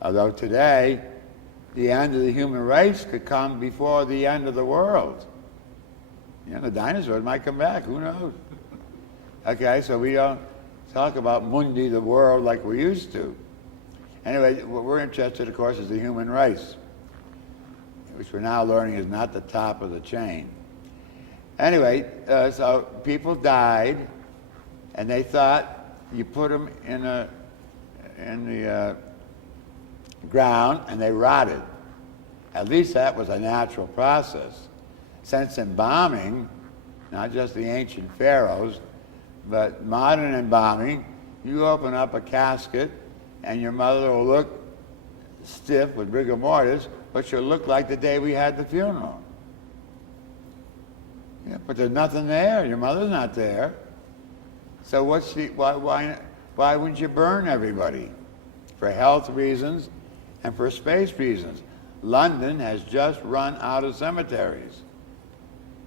Although today, the end of the human race could come before the end of the world. You know, the dinosaurs might come back, who knows? Okay, so we don't talk about mundi, the world, like we used to. Anyway, what we're interested, of course, is the human race, which we're now learning is not the top of the chain. Anyway, so people died, and they thought you put them in the ground, and they rotted. At least that was a natural process. Since embalming, not just the ancient pharaohs, but modern embalming, you open up a casket, and your mother will look stiff with rigor mortis, but she'll look like the day we had the funeral. Yeah, but there's nothing there. Your mother's not there. So why wouldn't you burn everybody? For health reasons and for space reasons. London has just run out of cemeteries.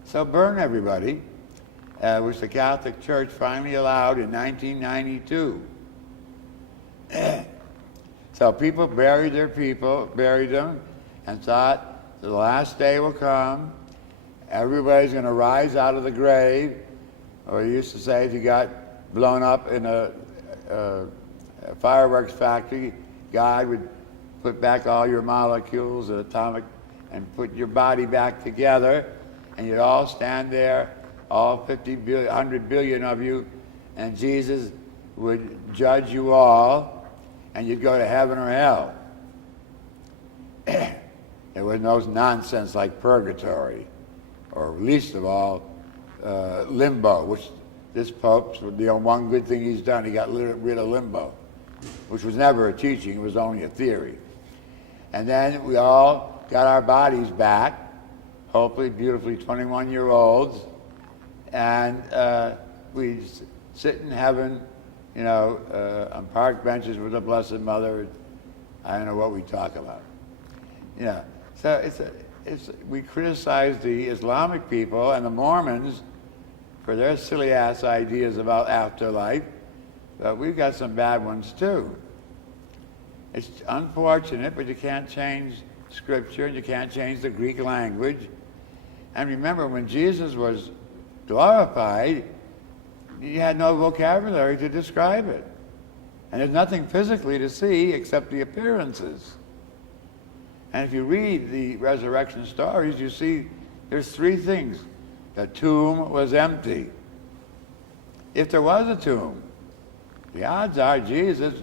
So burn everybody, which the Catholic Church finally allowed in 1992. So people buried them, and thought the last day will come, everybody's going to rise out of the grave. Or you used to say if you got blown up in a fireworks factory, God would put back all your molecules, atomic, and put your body back together, and you'd all stand there, all 50 billion, 100 billion of you, and Jesus would judge you all, and you'd go to heaven or hell. There was no nonsense like purgatory, or least of all, limbo, which this Pope's, the one good thing he's done, he got rid of limbo, which was never a teaching, it was only a theory. And then we all got our bodies back, hopefully beautifully 21-year-olds, and we sit in heaven, you know, on park benches with the Blessed Mother. I don't know what we talk about. You know, so we criticize the Islamic people and the Mormons for their silly ass ideas about afterlife, but we've got some bad ones too. It's unfortunate, but you can't change Scripture, and you can't change the Greek language. And remember, when Jesus was glorified, he had no vocabulary to describe it. And there's nothing physically to see except the appearances. And if you read the resurrection stories, you see there's three things. The tomb was empty. If there was a tomb, the odds are Jesus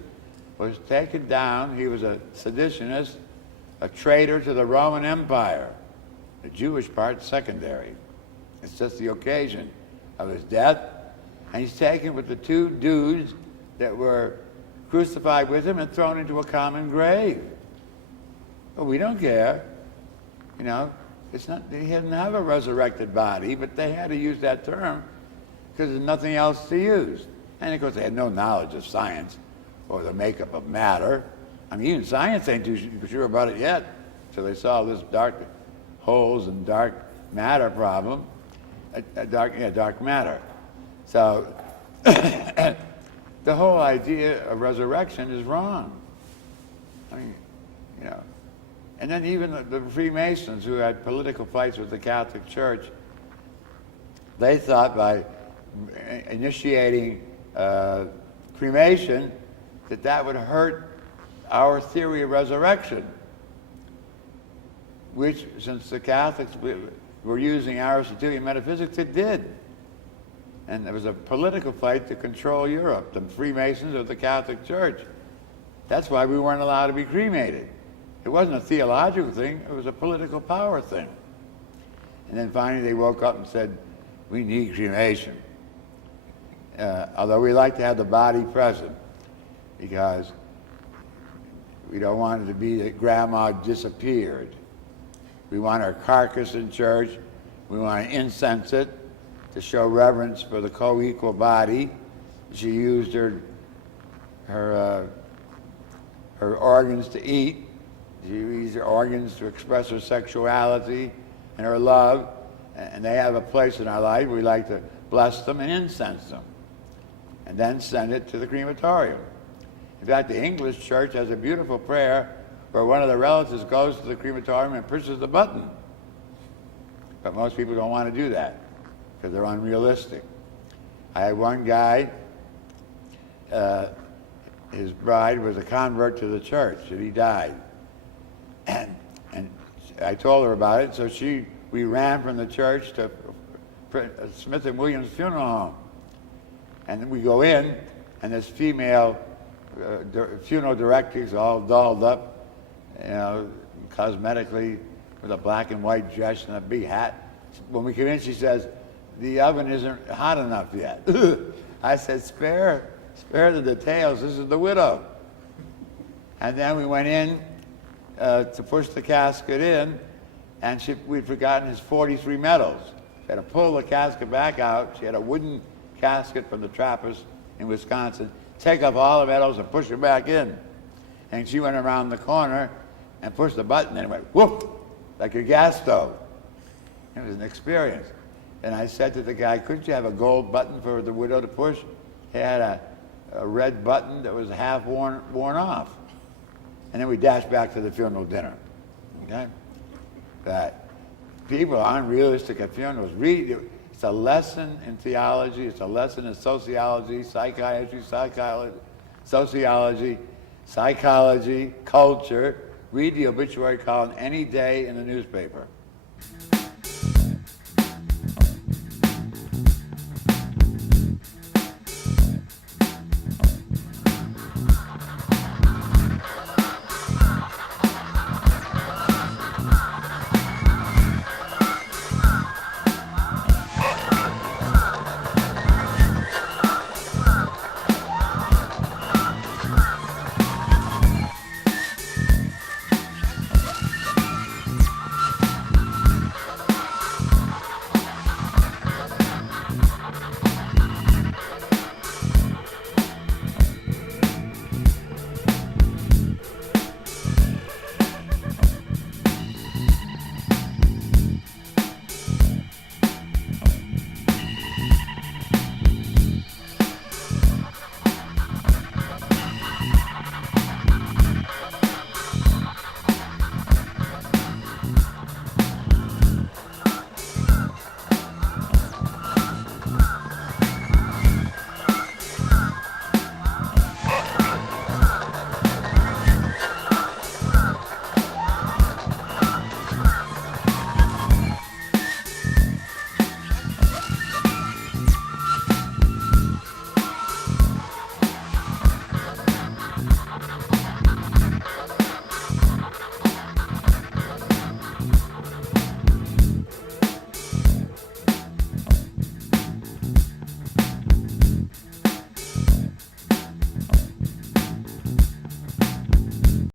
was taken down. He was a seditionist, a traitor to the Roman Empire. The Jewish part's secondary. It's just the occasion of his death. And he's taken with the two dudes that were crucified with him and thrown into a common grave. But we don't care. You know, it's not, he didn't have a resurrected body, but they had to use that term because there's nothing else to use. And of course they had no knowledge of science or the makeup of matter. I mean, even science ain't too sure about it yet. So they saw this dark holes and dark matter problem, dark matter. So the whole idea of resurrection is wrong. I mean, you know. And then even the Freemasons, who had political fights with the Catholic Church, they thought by initiating cremation that would hurt our theory of resurrection, which, since the Catholics were using Aristotelian metaphysics, it did. And there was a political fight to control Europe, the Freemasons or the Catholic Church. That's why we weren't allowed to be cremated. It wasn't a theological thing, it was a political power thing. And then finally they woke up and said, we need cremation. Although we like to have the body present, because we don't want it to be that grandma disappeared. We want her carcass in church. We want to incense it to show reverence for the co-equal body. She used her organs to eat. She used her organs to express her sexuality and her love, and they have a place in our life. We like to bless them and incense them, and then send it to the crematorium. In fact, the English Church has a beautiful prayer where one of the relatives goes to the crematorium and pushes the button. But most people don't want to do that because they're unrealistic. I had one guy, his bride was a convert to the church, and he died. And I told her about it, so we ran from the church to Smith & Williams Funeral Home. And then we go in, and this female funeral director's all dolled up, cosmetically, with a black and white dress and a big hat. When we come in, she says, "The oven isn't hot enough yet." I said, spare the details, this is the widow. And then we went in to push the casket in, and we'd forgotten his 43 medals. She had to pull the casket back out. She had a wooden casket from the Trappist in Wisconsin, take up all the medals and push it back in. And she went around the corner and pushed the button, and it went whoop, like a gas stove. It was an experience. And I said to the guy, "Couldn't you have a gold button for the widow to push?" He had a red button that was half worn off. And then we dashed back to the funeral dinner. Okay? That people are unrealistic at funerals. It's a lesson in theology, it's a lesson in sociology, psychiatry, sociology, psychology, culture. Read the obituary column any day in the newspaper.